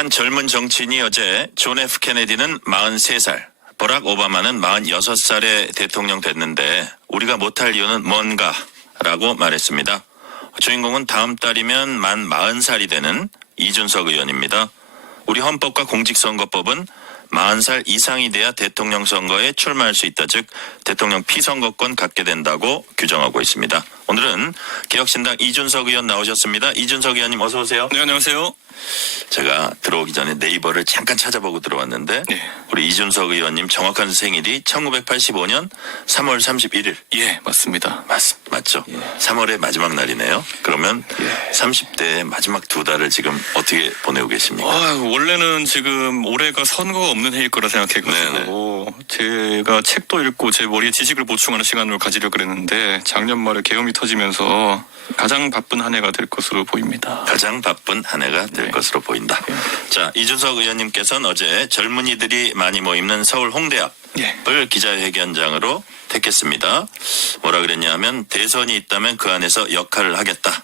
한 젊은 정치인이 어제 존 F 케네디는 43살, 버락 오바마는 46살에 대통령 됐는데 우리가 못할 이유는 뭔가 라고 말했습니다. 주인공은 다음 달이면 만 40살이 되는 이준석 의원입니다. 우리 헌법과 공직선거법은 40살 이상이 돼야 대통령 선거에 출마할 수 있다. 즉 대통령 피선거권 갖게 된다고 규정하고 있습니다. 오늘은 개혁신당 이준석 의원 나오셨습니다. 이준석 의원님 어서 오세요. 네, 안녕하세요. 제가 들어오기 전에 네이버를 잠깐 찾아보고 들어왔는데 네. 우리 이준석 의원님 정확한 생일이 1985년 3월 31일. 예, 맞습니다. 맞죠? 예. 3월의 마지막 날이네요. 그러면 예. 30대의 마지막 두 달을 지금 어떻게 보내고 계십니까? 원래는 지금 올해가 선거가 없는 해일 거라 생각해가지고 제가 책도 읽고 제 머리에 지식을 보충하는 시간을 가지려고 그랬는데 작년 말에 계엄이 터지면서 가장 바쁜 한 해가 될 것으로 보입니다. 가장 바쁜 한 해가 될 네. 것으로 보인다. 예. 자, 이준석 의원님께서는 어제 젊은이들이 많이 모이는 서울 홍대 예. 앞을 기자회견장으로 택했습니다. 뭐라 그랬냐 하면 대선이 있다면 그 안에서 역할을 하겠다.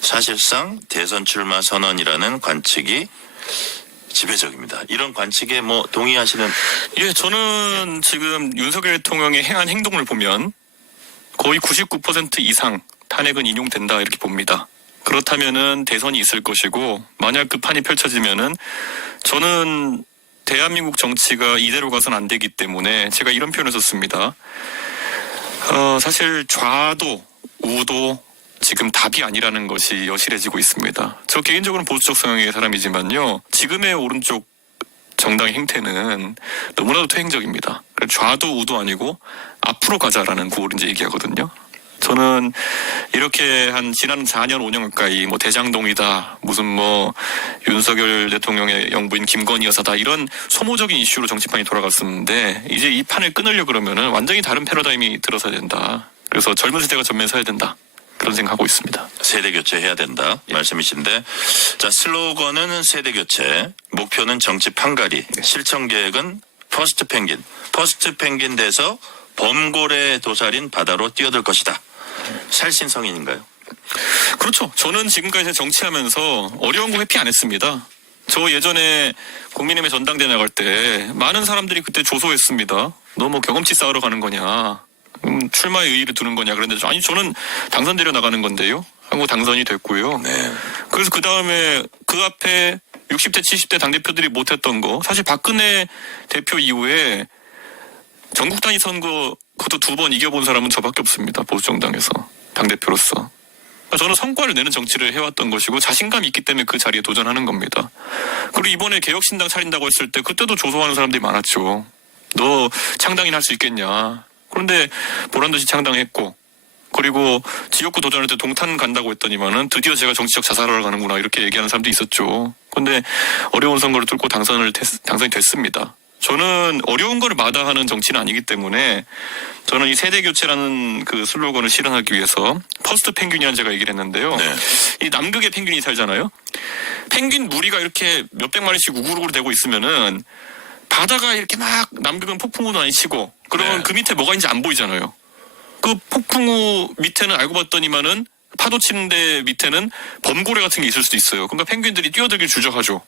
사실상 대선 출마 선언이라는 관측이 지배적입니다. 이런 관측에 뭐 동의하시는? 예, 저는 지금 윤석열 대통령의 행한 행동을 보면 거의 99% 이상 탄핵은 인용된다 이렇게 봅니다. 그렇다면은 대선이 있을 것이고 만약 그 판이 펼쳐지면은 저는 대한민국 정치가 이대로 가서는 안 되기 때문에 제가 이런 표현을 썼습니다. 사실 좌도 우도 지금 답이 아니라는 것이 여실해지고 있습니다. 저 개인적으로는 보수적 성향의 사람이지만요. 지금의 오른쪽 정당의 행태는 너무나도 퇴행적입니다. 좌도 우도 아니고 앞으로 가자라는 구호를 이제 얘기하거든요. 저는 이렇게 한 지난 4년 5년 가까이 뭐 대장동이다 무슨 뭐 윤석열 대통령의 영부인 김건희 여사다 이런 소모적인 이슈로 정치판이 돌아갔었는데 이제 이 판을 끊으려 그러면은 완전히 다른 패러다임이 들어서야 된다. 그래서 젊은 세대가 전면에 서야 된다. 그런 생각하고 있습니다. 세대 교체해야 된다 말씀이신데, 자, 슬로건은 세대 교체, 목표는 정치 판가리, 실천 계획은 퍼스트 펭귄. 퍼스트 펭귄 돼서 범고래 도살인 바다로 뛰어들 것이다. 살신성인인가요? 그렇죠. 저는 지금까지 정치하면서 어려운 거 회피 안 했습니다. 저 예전에 국민의힘에 전당대 나갈 때 많은 사람들이 그때 조소했습니다. 너 뭐 경험치 쌓으러 가는 거냐. 출마의 의의를 두는 거냐. 그런데 아니 저는 당선되려 나가는 건데요. 하고 당선이 됐고요. 네. 그래서 그 다음에 그 앞에 60대 70대 당대표들이 못했던 거 사실 박근혜 대표 이후에 전국 단위 선거 그것도 2번 이겨본 사람은 저밖에 없습니다. 보수정당에서 당대표로서. 저는 성과를 내는 정치를 해왔던 것이고 자신감이 있기 때문에 그 자리에 도전하는 겁니다. 그리고 이번에 개혁신당 차린다고 했을 때 그때도 조소하는 사람들이 많았죠. 너 창당인 할 수 있겠냐. 그런데 보란듯이 창당했고 그리고 지역구 도전할 때 동탄 간다고 했더니만은 드디어 제가 정치적 자살하러 가는구나 이렇게 얘기하는 사람도 있었죠. 그런데 어려운 선거를 뚫고 당선이 됐습니다. 저는 어려운 걸 마다하는 정치는 아니기 때문에 저는 이 세대 교체라는 그 슬로건을 실현하기 위해서 퍼스트 펭귄이라는 제가 얘기를 했는데요. 네. 이 남극에 펭귄이 살잖아요. 펭귄 무리가 이렇게 몇백 마리씩 우글우글 대고 있으면은 바다가 이렇게 막 남극은 폭풍우도 많이 치고 그러면 네. 그 밑에 뭐가 있는지 안 보이잖아요. 그 폭풍우 밑에는 알고 봤더니만은 파도 치는 데 밑에는 범고래 같은 게 있을 수도 있어요. 그러니까 펭귄들이 뛰어들길 주저하죠.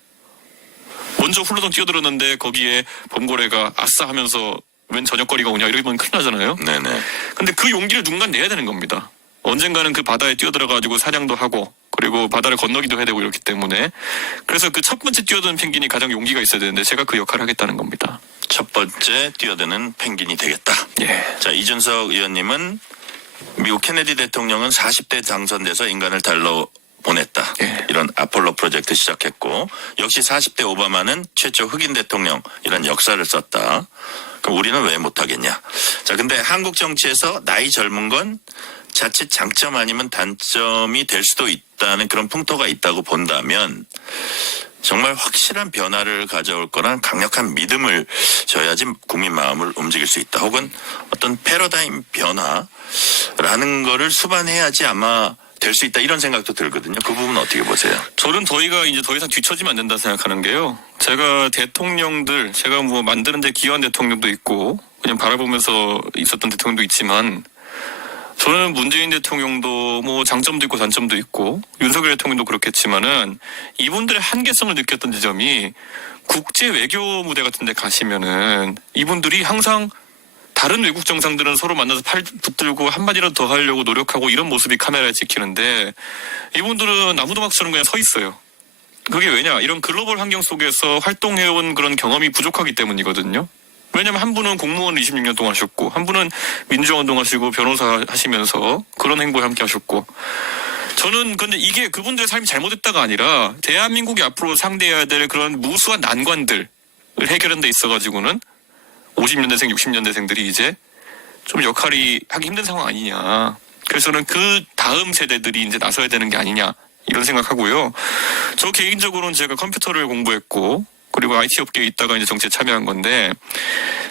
먼저 훌러덩 뛰어들었는데 거기에 범고래가 아싸 하면서 웬 저녁거리가 오냐 이러면 큰일 나잖아요. 네네. 근데 그 용기를 누군가 내야 되는 겁니다. 언젠가는 그 바다에 뛰어들어가지고 사냥도 하고 그리고 바다를 건너기도 해야 되고 이렇기 때문에 그래서 그 첫 번째 뛰어드는 펭귄이 가장 용기가 있어야 되는데 제가 그 역할을 하겠다는 겁니다. 첫 번째 뛰어드는 펭귄이 되겠다. 예. 자, 이준석 의원님은 미국 케네디 대통령은 40대 당선돼서 인간을 달러 보냈다. 예. 이런 아폴로 프로젝트 시작했고 역시 40대 오바마는 최초 흑인 대통령 이런 역사를 썼다. 그럼 우리는 왜 못하겠냐. 자, 근데 한국 정치에서 나이 젊은 건 자칫 장점 아니면 단점이 될 수도 있다는 그런 풍토가 있다고 본다면 정말 확실한 변화를 가져올 거란 강력한 믿음을 줘야지 국민 마음을 움직일 수 있다. 혹은 어떤 패러다임 변화라는 거를 수반해야지 아마 될 수 있다. 이런 생각도 들거든요. 그 부분은 어떻게 보세요? 저는 저희가 이제 더 이상 뒤처지면 안 된다 생각하는 게요. 제가 대통령들, 제가 뭐 만드는데 기여한 대통령도 있고 그냥 바라보면서 있었던 대통령도 있지만 저는 문재인 대통령도 뭐 장점도 있고 단점도 있고 윤석열 대통령도 그렇겠지만은 이분들의 한계성을 느꼈던 지점이 국제 외교 무대 같은 데 가시면은 이분들이 항상 다른 외국 정상들은 서로 만나서 팔 붙들고 한마디라도 더 하려고 노력하고 이런 모습이 카메라에 찍히는데 이분들은 나무도막처럼 그냥 서 있어요. 그게 왜냐? 이런 글로벌 환경 속에서 활동해온 그런 경험이 부족하기 때문이거든요. 왜냐면 한 분은 공무원을 26년 동안 하셨고 한 분은 민주화 운동하시고 변호사 하시면서 그런 행보를 함께 하셨고 저는 근데 이게 그분들의 삶이 잘못됐다가 아니라 대한민국이 앞으로 상대해야 될 그런 무수한 난관들을 해결하는 데 있어가지고는 50년대생, 60년대생들이 이제 좀 역할이 하기 힘든 상황 아니냐. 그래서 저는 그 다음 세대들이 이제 나서야 되는 게 아니냐 이런 생각하고요. 저 개인적으로는 제가 컴퓨터를 공부했고 그리고 IT 업계에 있다가 이제 정치에 참여한 건데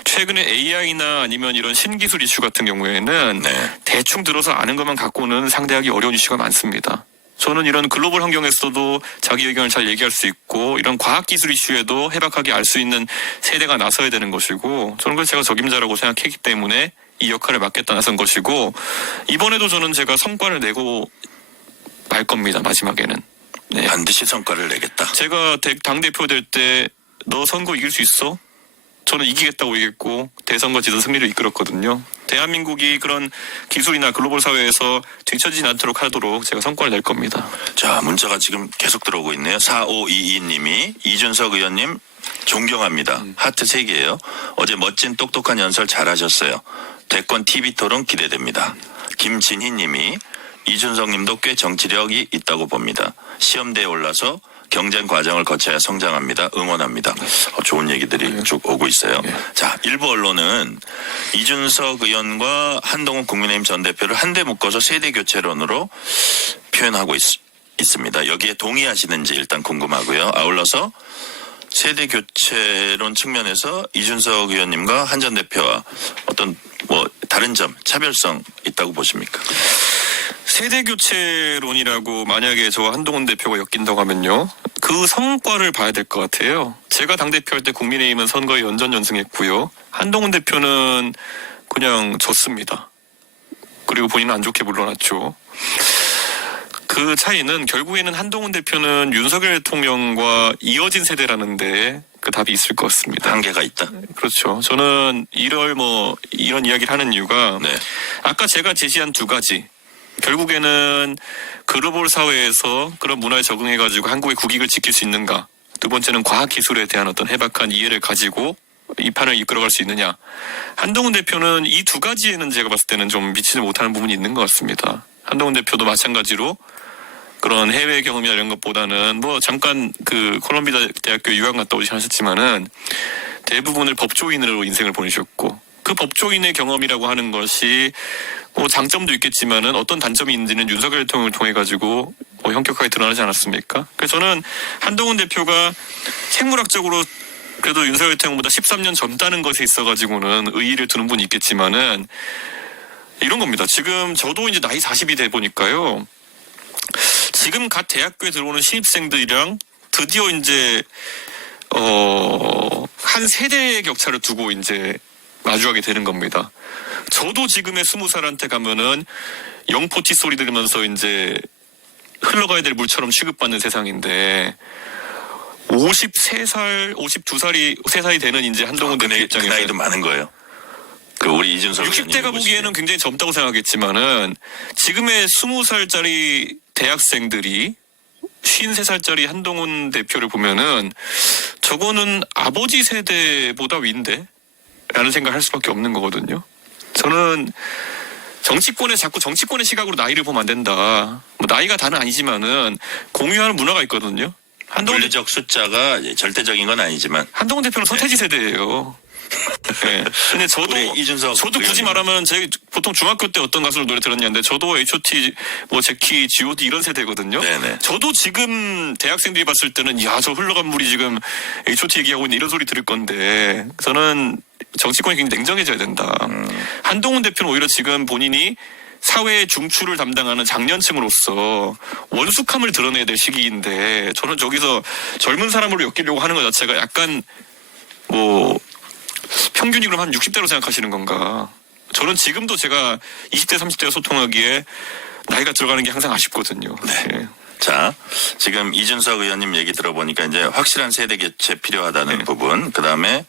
최근에 AI나 아니면 이런 신기술 이슈 같은 경우에는 네. 대충 들어서 아는 것만 갖고는 상대하기 어려운 이슈가 많습니다. 저는 이런 글로벌 환경에서도 자기 의견을 잘 얘기할 수 있고 이런 과학기술 이슈에도 해박하게 알 수 있는 세대가 나서야 되는 것이고 저는 그걸 제가 적임자라고 생각했기 때문에 이 역할을 맡겠다 나선 것이고 이번에도 저는 제가 성과를 내고 말 겁니다. 마지막에는. 네. 반드시 성과를 내겠다. 제가 당대표 될 때 너 선거 이길 수 있어? 저는 이기겠다고 얘기했고 대선과 지선 승리를 이끌었거든요. 대한민국이 그런 기술이나 글로벌 사회에서 뒤처지지 않도록 하도록 제가 성과를 낼 겁니다. 자, 문자가 지금 계속 들어오고 있네요. 4522님이 이준석 의원님 존경합니다. 하트 3개예요. 어제 멋진 똑똑한 연설 잘하셨어요. 대권 TV 토론 기대됩니다. 김진희님이 이준석 님도 꽤 정치력이 있다고 봅니다. 시험대에 올라서 경쟁 과정을 거쳐야 성장합니다. 응원합니다. 좋은 얘기들이 쭉 오고 있어요. 자, 일부 언론은 이준석 의원과 한동훈 국민의힘 전 대표를 한데 묶어서 세대 교체론으로 표현하고 있습니다. 여기에 동의하시는지 일단 궁금하고요. 아울러서 세대 교체론 측면에서 이준석 의원님과 한 전 대표와 어떤 다른 점, 차별성 있다고 보십니까? 세대 교체론이라고 만약에 저와 한동훈 대표가 엮인다고 하면요. 그 성과를 봐야 될 것 같아요. 제가 당대표할 때 국민의힘은 선거에 연전연승했고요. 한동훈 대표는 그냥 졌습니다. 그리고 본인은 안 좋게 물러났죠. 그 차이는 결국에는 한동훈 대표는 윤석열 대통령과 이어진 세대라는데 그 답이 있을 것 같습니다. 한계가 있다? 그렇죠. 저는 이런 이야기를 하는 이유가 네. 아까 제가 제시한 두 가지 결국에는 글로벌 사회에서 그런 문화에 적응해가지고 한국의 국익을 지킬 수 있는가. 두 번째는 과학기술에 대한 어떤 해박한 이해를 가지고 이 판을 이끌어갈 수 있느냐. 한동훈 대표는 이 두 가지에는 제가 봤을 때는 좀 미치지 못하는 부분이 있는 것 같습니다. 한동훈 대표도 마찬가지로 그런 해외 경험이나 이런 것보다는 잠깐 그 콜롬비아 대학교 유학 갔다 오지 않으셨지만은 대부분을 법조인으로 인생을 보내셨고 그 법조인의 경험이라고 하는 것이 장점도 있겠지만은 어떤 단점이 있는지는 윤석열 대통령을 통해 가지고 현격하게 드러나지 않았습니까? 그래서 저는 한동훈 대표가 생물학적으로 그래도 윤석열 대통령보다 13년 젊다는 것에 있어 가지고는 의의를 두는 분이 있겠지만은 이런 겁니다. 지금 저도 이제 나이 40이 돼 보니까요. 지금 갓 대학교에 들어오는 신입생들이랑 드디어 이제 한 세대의 격차를 두고 이제 마주하게 되는 겁니다. 저도 지금의 20살한테 가면은 영포티 소리 들으면서 이제 흘러가야 될 물처럼 취급받는 세상인데 53살, 52살이 3살이 되는 이제 한동훈 대표 그 입장에서 나이도 많은 거예요. 그 우리 이준석 60대가 보기에는 굉장히 젊다고 생각하겠지만은 지금의 20살짜리 대학생들이 53살짜리 한동훈 대표를 보면은 저거는 아버지 세대보다 윈데? 라는 생각을 할 수밖에 없는 거거든요. 저는 자꾸 정치권의 시각으로 나이를 보면 안 된다. 나이가 다는 아니지만은 공유하는 문화가 있거든요. 물리적 숫자가 절대적인 건 아니지만 한동훈 대표는 서태지 세대예요. 네. 근데 저도 굳이 말하면 보통 중학교 때 어떤 가수를 노래 들었냐는데 저도 H.O.T, 제키, G.O.D 이런 세대거든요. 네네. 저도 지금 대학생들이 봤을 때는 저 흘러간 물이 지금 H.O.T 얘기하고 있는 이런 소리 들을 건데 저는 정치권이 굉장히 냉정해져야 된다. 한동훈 대표는 오히려 지금 본인이 사회의 중추를 담당하는 장년층으로서 원숙함을 드러내야 될 시기인데 저는 저기서 젊은 사람으로 엮이려고 하는 것 자체가 약간 평균이 그럼 한 60대로 생각하시는 건가? 저는 지금도 제가 20대, 30대와 소통하기에 나이가 들어가는 게 항상 아쉽거든요. 네. 자, 지금 이준석 의원님 얘기 들어보니까 이제 확실한 세대 교체 필요하다는 네. 부분, 그 다음에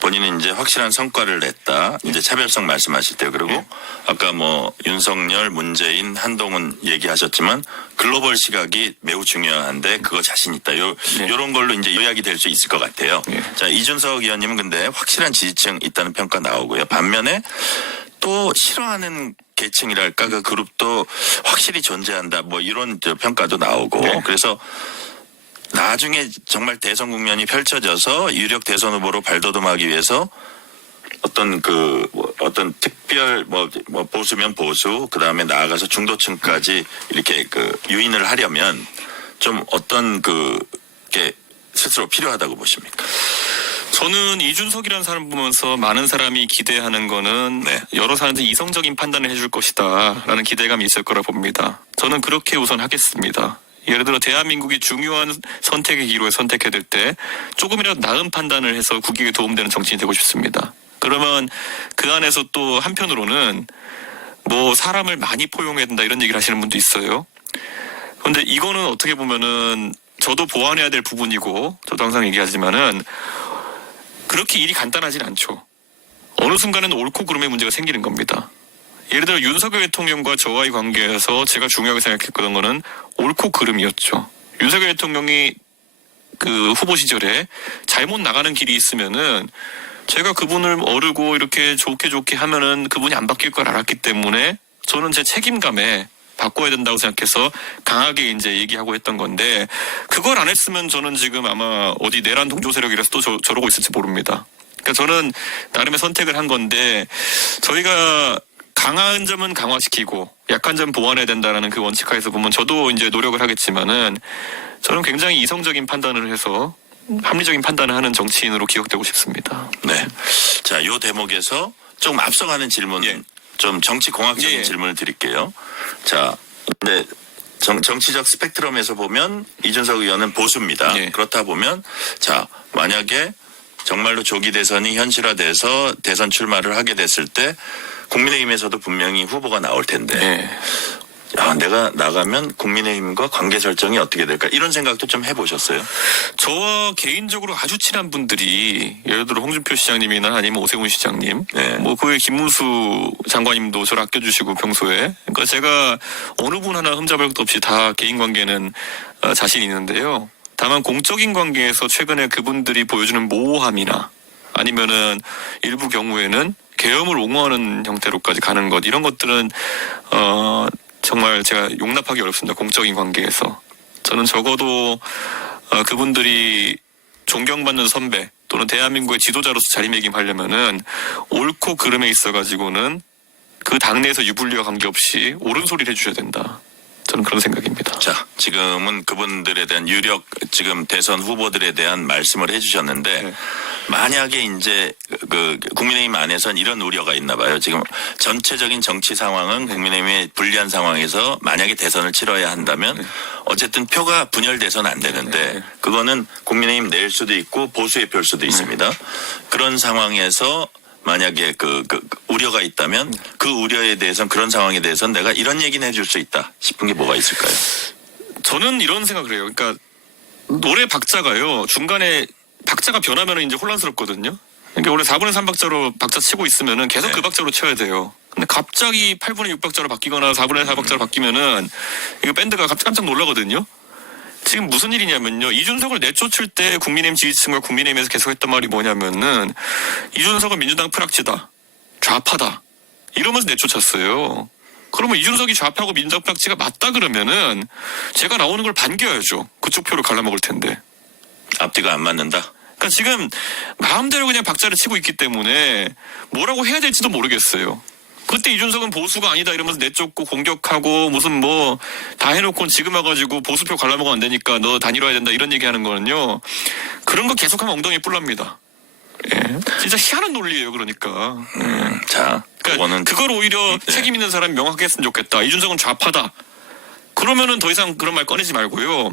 본인은 이제 확실한 성과를 냈다. 이제 차별성 말씀하실 때 그리고 네. 아까 뭐 윤석열, 문재인, 한동훈 얘기하셨지만 글로벌 시각이 매우 중요한데 그거 자신 있다. 네. 요런 걸로 이제 요약이 될 수 있을 것 같아요. 네. 자, 이준석 의원님은 근데 확실한 지지층 있다는 평가 나오고요. 반면에 또 싫어하는 계층이랄까 그 그룹도 확실히 존재한다. 뭐 이런 저 평가도 나오고 네. 그래서 나중에 정말 대선 국면이 펼쳐져서 유력 대선 후보로 발돋움하기 위해서 어떤 어떤 특별 보수면 보수 그다음에 나아가서 중도층까지 이렇게 유인을 하려면 좀 어떤 게 스스로 필요하다고 보십니까? 저는 이준석이라는 사람 보면서 많은 사람이 기대하는 거는 네. 여러 사람들이 이성적인 판단을 해줄 것이다 라는 기대감이 있을 거라 봅니다. 저는 그렇게 우선 하겠습니다. 예를 들어 대한민국이 중요한 선택의 기로에 선택해야 될 때 조금이라도 나은 판단을 해서 국익에 도움되는 정치인이 되고 싶습니다. 그러면 그 안에서 또 한편으로는 뭐 사람을 많이 포용해야 된다 이런 얘기를 하시는 분도 있어요. 그런데 이거는 어떻게 보면은 저도 보완해야 될 부분이고 저도 항상 얘기하지만은 그렇게 일이 간단하진 않죠. 어느 순간에는 옳고 그름의 문제가 생기는 겁니다. 예를 들어 윤석열 대통령과 저와의 관계에서 제가 중요하게 생각했던 거는 옳고 그름이었죠. 윤석열 대통령이 그 후보 시절에 잘못 나가는 길이 있으면은 제가 그분을 어르고 이렇게 좋게 하면은 그분이 안 바뀔 걸 알았기 때문에 저는 제 책임감에 바꿔야 된다고 생각해서 강하게 이제 얘기하고 했던 건데 그걸 안 했으면 저는 지금 아마 어디 내란 동조 세력이라서 또 저러고 있을지 모릅니다. 그러니까 저는 나름의 선택을 한 건데 저희가 강한 점은 강화시키고 약한 점 보완해야 된다라는 그 원칙하에서 보면 저도 이제 노력을 하겠지만은 저는 굉장히 이성적인 판단을 해서 합리적인 판단을 하는 정치인으로 기억되고 싶습니다. 네. 자, 요 대목에서 조금 앞서가는 질문, 예. 좀 정치 공학적인 예. 질문을 드릴게요. 자, 근데 정치적 스펙트럼에서 보면 이준석 의원은 보수입니다. 예. 그렇다 보면 자, 만약에 정말로 조기 대선이 현실화돼서 대선 출마를 하게 됐을 때 국민의힘에서도 분명히 후보가 나올 텐데 네. 야, 내가 나가면 국민의힘과 관계 설정이 어떻게 될까 이런 생각도 좀 해보셨어요? 저와 개인적으로 아주 친한 분들이 예를 들어 홍준표 시장님이나 아니면 오세훈 시장님, 네. 뭐 그외 김문수 장관님도 저를 아껴주시고 평소에 그러니까 제가 어느 분 하나 흠잡을 것도 없이 다 개인 관계는 자신 있는데요. 다만 공적인 관계에서 최근에 그분들이 보여주는 모호함이나 아니면은 일부 경우에는 계엄을 옹호하는 형태로까지 가는 것 이런 것들은 정말 제가 용납하기 어렵습니다. 공적인 관계에서 저는 적어도 그분들이 존경받는 선배 또는 대한민국의 지도자로서 자리매김하려면은 옳고 그름에 있어가지고는 그 당내에서 유불리와 관계없이 옳은 소리를 해주셔야 된다. 저는 그런 생각입니다. 자, 지금은 그분들에 대한 유력 지금 대선 후보들에 대한 말씀을 해주셨는데 네. 만약에 이제 국민의힘 안에선 이런 우려가 있나 봐요. 지금 전체적인 정치 상황은 국민의힘의 불리한 상황에서 만약에 대선을 치러야 한다면 어쨌든 표가 분열돼서는 안 되는데 그거는 국민의힘 낼 수도 있고 보수의 표일 수도 있습니다. 그런 상황에서 만약에 우려가 있다면 그 우려에 대해서는 그런 상황에 대해서는 내가 이런 얘기는 해줄 수 있다 싶은 게 뭐가 있을까요? 저는 이런 생각을 해요. 그러니까 노래 박자가요. 중간에 박자가 변하면 이제 혼란스럽거든요. 그러니까 원래 4분의 3박자로 박자 치고 있으면은 계속 네. 그 박자로 쳐야 돼요. 근데 갑자기 8분의 6박자로 바뀌거나 4분의 4박자로 바뀌면은 이거 밴드가 깜짝 놀라거든요. 지금 무슨 일이냐면요. 이준석을 내쫓을 때 국민의힘 지지층과 국민의힘에서 계속했던 말이 뭐냐면은 이준석은 민주당 프락치다. 좌파다. 이러면서 내쫓았어요. 그러면 이준석이 좌파고 민주당 프락치가 맞다 그러면은 제가 나오는 걸 반겨야죠. 그쪽 표를 갈라먹을 텐데. 앞뒤가 안 맞는다. 그러니까 지금 마음대로 그냥 박자를 치고 있기 때문에 뭐라고 해야 될지도 모르겠어요. 그때 이준석은 보수가 아니다 이러면서 내쫓고 공격하고 무슨 뭐 다 해놓고 지금 와가지고 보수표 갈라먹으면 안 되니까 너 단일화해야 된다 이런 얘기하는 거는요. 그런 거 계속하면 엉덩이에 뿔납니다. 예. 진짜 희한한 논리예요. 그러니까. 자, 그러니까 그거는 그걸 오히려 책임 있는 사람이 명확하게 했으면 좋겠다. 이준석은 좌파다. 그러면은 더 이상 그런 말 꺼내지 말고요.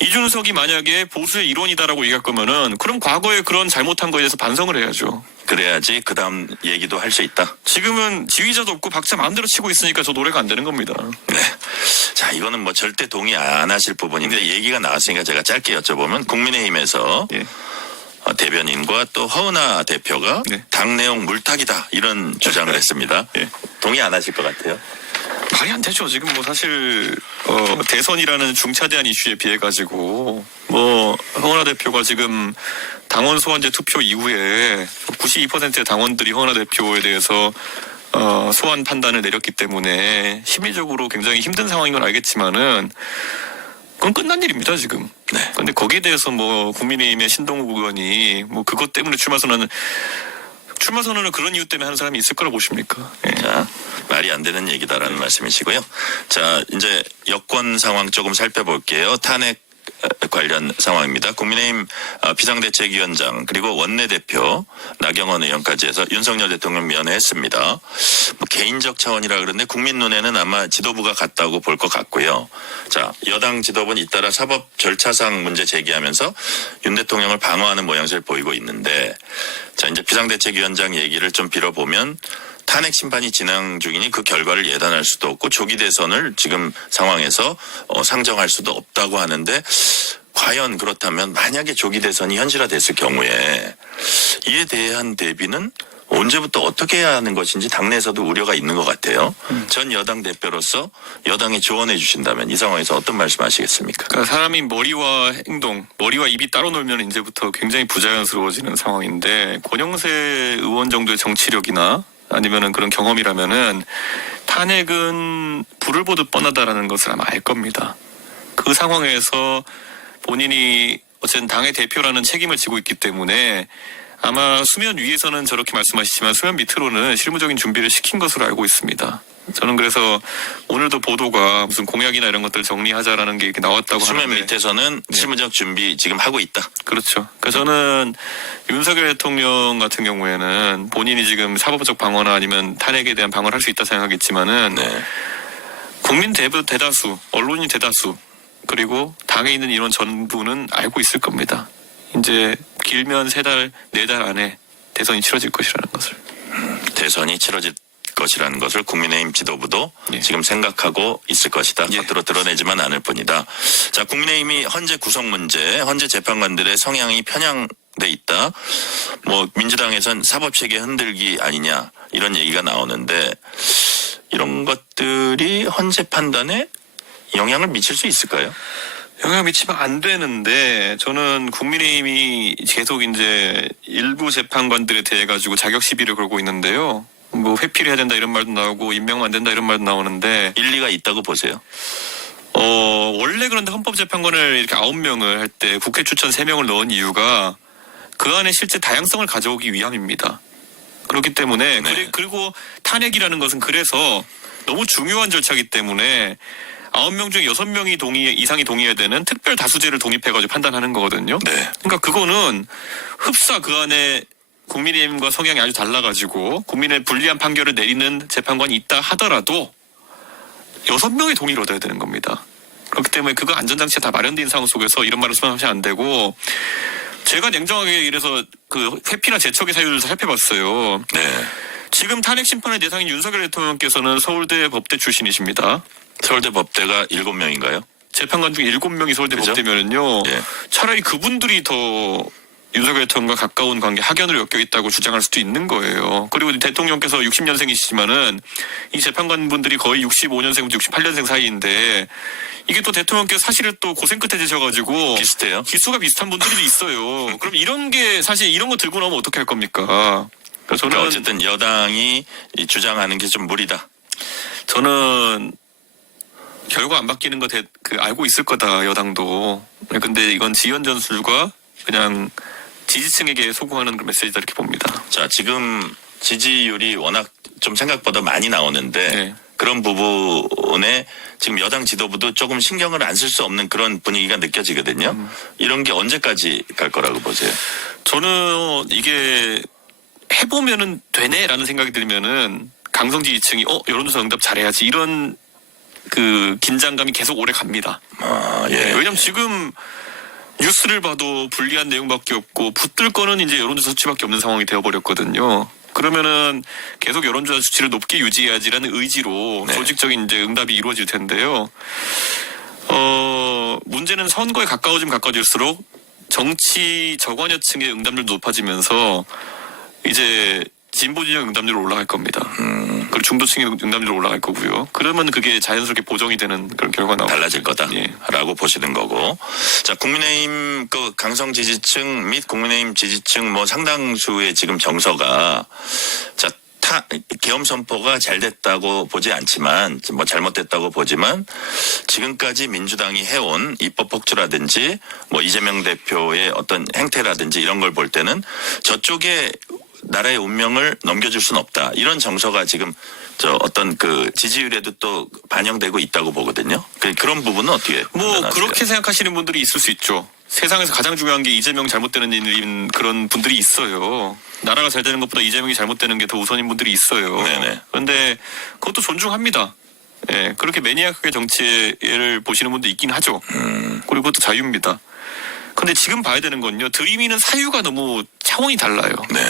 이준석이 만약에 보수의 일원이다라고 얘기할 거면은 그럼 과거에 그런 잘못한 거에 대해서 반성을 해야죠. 그래야지 그 다음 얘기도 할 수 있다. 지금은 지휘자도 없고 박자 마음대로 치고 있으니까 저 노래가 안 되는 겁니다. 네. 자, 이거는 뭐 절대 동의 안 하실 부분인데 얘기가 나왔으니까 제가 짧게 여쭤보면 국민의힘에서 예. 대변인과 또 허은하 대표가 네. 당 내용 물타기다 이런 주장을 했습니다. 예. 동의 안 하실 것 같아요. 말이 안 되죠. 지금 뭐 사실 대선이라는 중차대한 이슈에 비해 가지고 뭐 허은하 대표가 지금 당원 소환제 투표 이후에 92%의 당원들이 허은하 대표에 대해서 소환 판단을 내렸기 때문에 심리적으로 굉장히 힘든 상황인 건 알겠지만은 그건 끝난 일입니다 지금. 네. 근데 거기에 대해서 뭐 국민의힘의 신동욱 의원이 뭐 그것 때문에 출마 선언을 그런 이유 때문에 하는 사람이 있을 거라고 보십니까? 예. 자, 말이 안 되는 얘기다라는 말씀이시고요. 자, 이제 여권 상황 조금 살펴볼게요. 탄핵 관련 상황입니다. 국민의힘 비상대책위원장 그리고 원내대표 나경원 의원까지 해서 윤석열 대통령 면회했습니다. 뭐 개인적 차원이라 그러는데 국민 눈에는 아마 지도부가 같다고 볼 것 같고요. 자, 여당 지도부는 잇따라 사법 절차상 문제 제기하면서 윤 대통령을 방어하는 모양새를 보이고 있는데, 자, 이제 비상대책위원장 얘기를 좀 빌어보면 탄핵 심판이 진행 중이니 그 결과를 예단할 수도 없고 조기 대선을 지금 상황에서 상정할 수도 없다고 하는데, 과연 그렇다면 만약에 조기 대선이 현실화됐을 경우에 이에 대한 대비는 언제부터 어떻게 해야 하는 것인지 당내에서도 우려가 있는 것 같아요. 전 여당 대표로서 여당에 조언해 주신다면 이 상황에서 어떤 말씀하시겠습니까? 그러니까 사람이 머리와 행동, 머리와 입이 따로 놀면 이제부터 굉장히 부자연스러워지는 상황인데 권영세 의원 정도의 정치력이나 아니면은 그런 경험이라면은 탄핵은 불을 보듯 뻔하다라는 것을 아마 알 겁니다. 그 상황에서 본인이 어쨌든 당의 대표라는 책임을 지고 있기 때문에 아마 수면 위에서는 저렇게 말씀하시지만 수면 밑으로는 실무적인 준비를 시킨 것으로 알고 있습니다. 저는 그래서 오늘도 보도가 무슨 공약이나 이런 것들 정리하자라는 게 이렇게 나왔다고 수면 하는데 밑에서는 실무적 준비 지금 하고 있다. 그렇죠. 그러니까 저는 윤석열 대통령 같은 경우에는 본인이 지금 사법적 방어나 아니면 탄핵에 대한 방어를 할 수 있다 생각했지만은 네. 국민 대다수, 언론인 대다수 그리고 당에 있는 인원 전부는 알고 있을 겁니다. 이제 길면 3달, 4달 안에 대선이 치러질 것이라는 것을. 대선이 치러질 것이라는 것을 국민의힘 지도부도 예. 지금 생각하고 있을 것이다. 예. 겉으로 드러내지만 않을 뿐이다. 자, 국민의힘이 헌재 구성 문제, 헌재 재판관들의 성향이 편향돼 있다. 뭐 민주당에선 사법체계 흔들기 아니냐 이런 얘기가 나오는데 이런 것들이 헌재 판단에 영향을 미칠 수 있을까요? 영향 미치면 안 되는데 저는 국민의힘이 계속 이제 일부 재판관들에 대해 가지고 자격 시비를 걸고 있는데요. 뭐 회피를 해야 된다 이런 말도 나오고 임명만 안 된다 이런 말도 나오는데 일리가 있다고 보세요. 원래 그런데 헌법재판관을 이렇게 9명을 할 때 국회 추천 3명을 넣은 이유가 그 안에 실제 다양성을 가져오기 위함입니다. 그렇기 때문에 네. 그리고 탄핵이라는 것은 그래서 너무 중요한 절차이기 때문에 9명 중에 6명이 이상이 동의해야 되는 특별 다수제를 독립해가지고 판단하는 거거든요. 네. 그러니까 그거는 흡사 그 안에 국민의힘과 성향이 아주 달라가지고 국민의 불리한 판결을 내리는 재판관이 있다 하더라도 6명의 동의를 얻어야 되는 겁니다. 그렇기 때문에 그거 안전장치가 다 마련된 상황 속에서 이런 말을 수반하시면 안 되고 제가 냉정하게 이래서 그 회피나 재척의 사유를 살펴봤어요. 네. 지금 탄핵 심판의 대상인 윤석열 대통령께서는 서울대 법대 출신이십니다. 서울대 법대가 7명인가요? 재판관 중 7명이 서울대 그죠? 법대면은요. 예. 차라리 그분들이 더 윤석열 대통령과 가까운 관계 학연으로 엮여 있다고 주장할 수도 있는 거예요. 그리고 대통령께서 60년생이시지만은 이 재판관분들이 거의 65년생부터 68년생 사이인데 이게 또 대통령께서 사실은 또 고생 끝에 되셔가지고 비슷해요. 기수가 비슷한 분들이 있어요. 그럼 이런 게 사실 이런 거 들고 나오면 어떻게 할 겁니까? 그러니까 저는 그러니까 어쨌든 여당이 이 주장하는 게 좀 무리다. 저는 결과 안 바뀌는 거 알고 있을 거다 여당도. 근데 이건 지연 전술과 그냥 지지층에게 소구하는 그런 메시지다 이렇게 봅니다. 자, 지금 지지율이 워낙 좀 생각보다 많이 나오는데 네. 그런 부분에 지금 여당 지도부도 조금 신경을 안 쓸 수 없는 그런 분위기가 느껴지거든요. 이런 게 언제까지 갈 거라고 보세요? 저는 이게 해보면은 되네라는 생각이 들면은 강성 지지층이 여론조사 응답 잘해야지 이런 그 긴장감이 계속 오래 갑니다. 아, 예. 왜냐면 지금 뉴스를 봐도 불리한 내용밖에 없고 붙들 거는 이제 여론조사 수치밖에 없는 상황이 되어버렸거든요. 그러면은 계속 여론조사 수치를 높게 유지해야지라는 의지로 네. 조직적인 이제 응답이 이루어질 텐데요. 문제는 선거에 가까워질수록 정치 저관여층의 응답률도 높아지면서 이제 진보 진영 응답률이 올라갈 겁니다. 그리고 중도층의 응답률이 올라갈 거고요. 그러면 그게 자연스럽게 보정이 되는 그런 결과가 나옵니다. 달라질 거다라고 보시는 거고. 자, 국민의힘 그 강성 지지층 및 국민의힘 지지층 뭐 상당수의 지금 정서가 자, 계엄 선포가 잘 됐다고 보지 않지만 뭐 잘못됐다고 보지만 지금까지 민주당이 해온 입법 폭주라든지 뭐 이재명 대표의 어떤 행태라든지 이런 걸 볼 때는 저쪽에 나라의 운명을 넘겨줄 수는 없다. 이런 정서가 지금 저 어떤 그 지지율에도 또 반영되고 있다고 보거든요. 그런 부분은 어떻게 뭐 판단하세요? 그렇게 생각하시는 분들이 있을 수 있죠. 세상에서 가장 중요한 게 이재명 잘못되는 일인 그런 분들이 있어요. 나라가 잘 되는 것보다 이재명이 잘못되는 게 더 우선인 분들이 있어요. 네네. 그런데 그것도 존중합니다. 예, 그렇게 매니악하게 정치를 보시는 분도 있긴 하죠. 그리고 그것도 자유입니다. 근데 지금 봐야 되는 건요. 들이미는 사유가 너무 차원이 달라요. 네.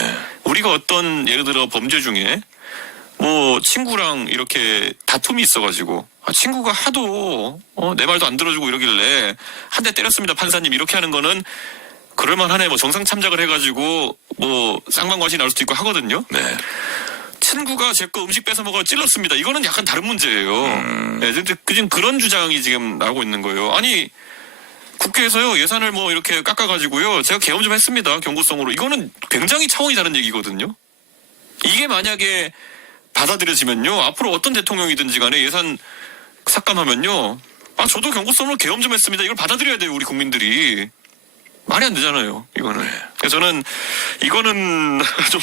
우리가 어떤 예를 들어 범죄 중에 뭐 친구랑 이렇게 다툼이 있어가지고 친구가 하도 내 말도 안 들어주고 이러길래 한 대 때렸습니다 판사님 이렇게 하는 거는 그럴만하네. 뭐 정상 참작을 해가지고 뭐 쌍방과시 나올 수도 있고 하거든요. 네. 친구가 제 거 음식 뺏어 먹어 찔렀습니다. 이거는 약간 다른 문제예요. 네, 근데 지금 그런 주장이 지금 나오고 있는 거예요. 아니 국회에서요 예산을 뭐 이렇게 깎아가지고요 제가 계엄 좀 했습니다 경고성으로. 이거는 굉장히 차원이 다른 얘기거든요. 이게 만약에 받아들여지면요 앞으로 어떤 대통령이든지 간에 예산 삭감하면요 저도 경고성으로 계엄 좀 했습니다. 이걸 받아들여야 돼요 우리 국민들이. 말이 안 되잖아요 이거는. 그래서 저는 이거는 좀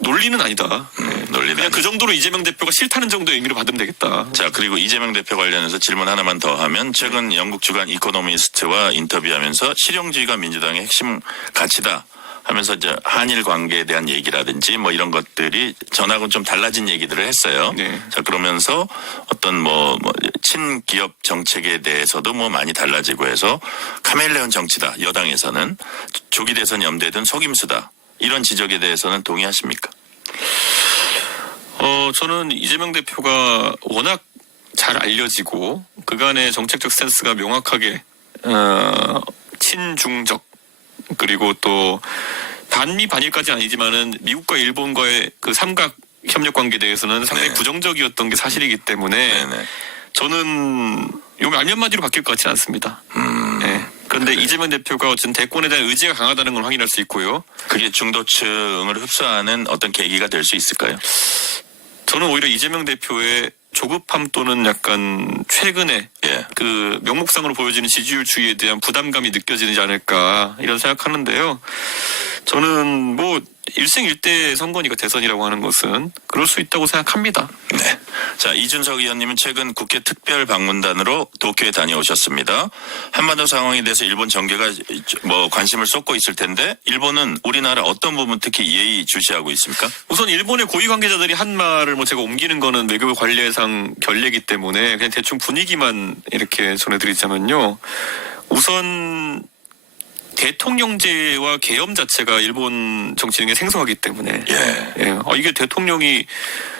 논리는 아니다. 논리는 그냥 그 정도로 이재명 대표가 싫다는 정도의 의미로 받으면 되겠다. 자, 그리고 이재명 대표 관련해서 질문 하나만 더 하면 최근 영국 주간 이코노미스트와 인터뷰하면서 실용주의가 민주당의 핵심 가치다 하면서 이제 한일 관계에 대한 얘기라든지 뭐 이런 것들이 전하고는 좀 달라진 얘기들을 했어요. 네. 자, 그러면서 어떤 뭐 친기업 정책에 대해서도 뭐 많이 달라지고 해서 카멜레온 정치다. 여당에서는 조기 대선 염두에 둔 속임수다. 이런 지적에 대해서는 동의하십니까? 저는 이재명 대표가 워낙 잘 알려지고 그간의 정책적 스탠스가 명확하게 친중적 그리고 또 반미 반일까지는 아니지만은 미국과 일본과의 그 삼각 협력 관계에 대해서는 상당히 네. 부정적이었던 게 사실이기 때문에 네네. 저는 요 몇 년 만뒤로 바뀔 것 같지는 않습니다. 네. 그런데 이재명 대표가 어쨌든 대권에 대한 의지가 강하다는 걸 확인할 수 있고요. 그게 중도층을 흡수하는 어떤 계기가 될 수 있을까요? 저는 오히려 이재명 대표의 조급함 또는 약간 최근에 예. 그 명목상으로 보여지는 지지율 추이에 대한 부담감이 느껴지지 않을까 이런 생각하는데요. 저는 뭐 일생일대 선거니까 대선이라고 하는 것은 그럴 수 있다고 생각합니다. 네. 자, 이준석 의원님은 최근 국회 특별 방문단으로 도쿄에 다녀오셨습니다. 한반도 상황에 대해서 일본 정계가 뭐 관심을 쏟고 있을 텐데 일본은 우리나라 어떤 부분 특히 예의주시하고 있습니까? 우선 일본의 고위 관계자들이 한 말을 뭐 제가 옮기는 거는 외교 관례상 결례이기 때문에 그냥 대충 분위기만 이렇게 전해드리자면요. 우선 대통령제와 계엄 자체가 일본 정치인에게 생소하기 때문에 예. 이게 대통령이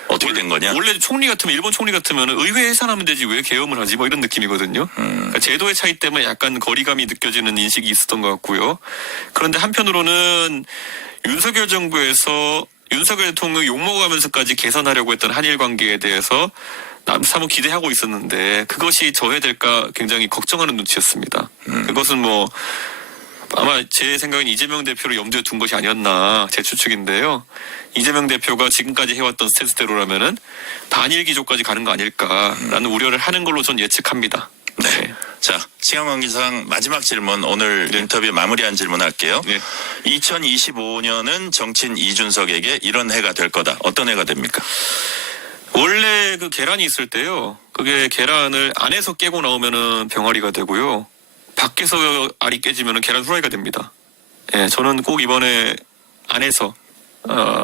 어떻게 된 거냐? 원래 총리 같으면 일본 총리 같으면 의회 해산하면 되지 왜 계엄을 하지 뭐 이런 느낌이거든요. 그러니까 제도의 차이 때문에 약간 거리감이 느껴지는 인식이 있었던 것 같고요. 그런데 한편으로는 윤석열 정부에서 윤석열 대통령이 욕먹으면서까지 개선하려고 했던 한일 관계에 대해서 사뭇 기대하고 있었는데 그것이 저해될까 굉장히 걱정하는 눈치였습니다. 그것은 뭐 아마 제 생각엔 이재명 대표를 염두에 둔 것이 아니었나 제 추측인데요. 이재명 대표가 지금까지 해왔던 스탠스대로라면은 반일 기조까지 가는 거 아닐까라는 우려를 하는 걸로 전 예측합니다. 네. 자, 시간 관계상 마지막 질문 오늘 인터뷰 마무리한 질문 할게요. 네. 2025년은 정치인 이준석에게 이런 해가 될 거다. 어떤 해가 됩니까? 원래 그 계란이 있을 때요. 그게 계란을 안에서 깨고 나오면은 병아리가 되고요. 밖에서 알이 깨지면은 계란 후라이가 됩니다. 예, 저는 꼭 이번에 안에서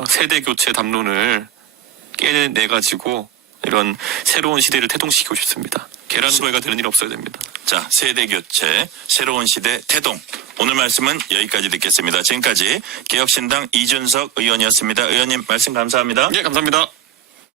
세대 교체 담론을 깨내 가지고 이런 새로운 시대를 태동시키고 싶습니다. 계란후라이가 되는 일 없어야 됩니다. 자, 세대 교체, 새로운 시대 태동. 오늘 말씀은 여기까지 듣겠습니다. 지금까지 개혁신당 이준석 의원이었습니다. 의원님 말씀 감사합니다. 예, 감사합니다.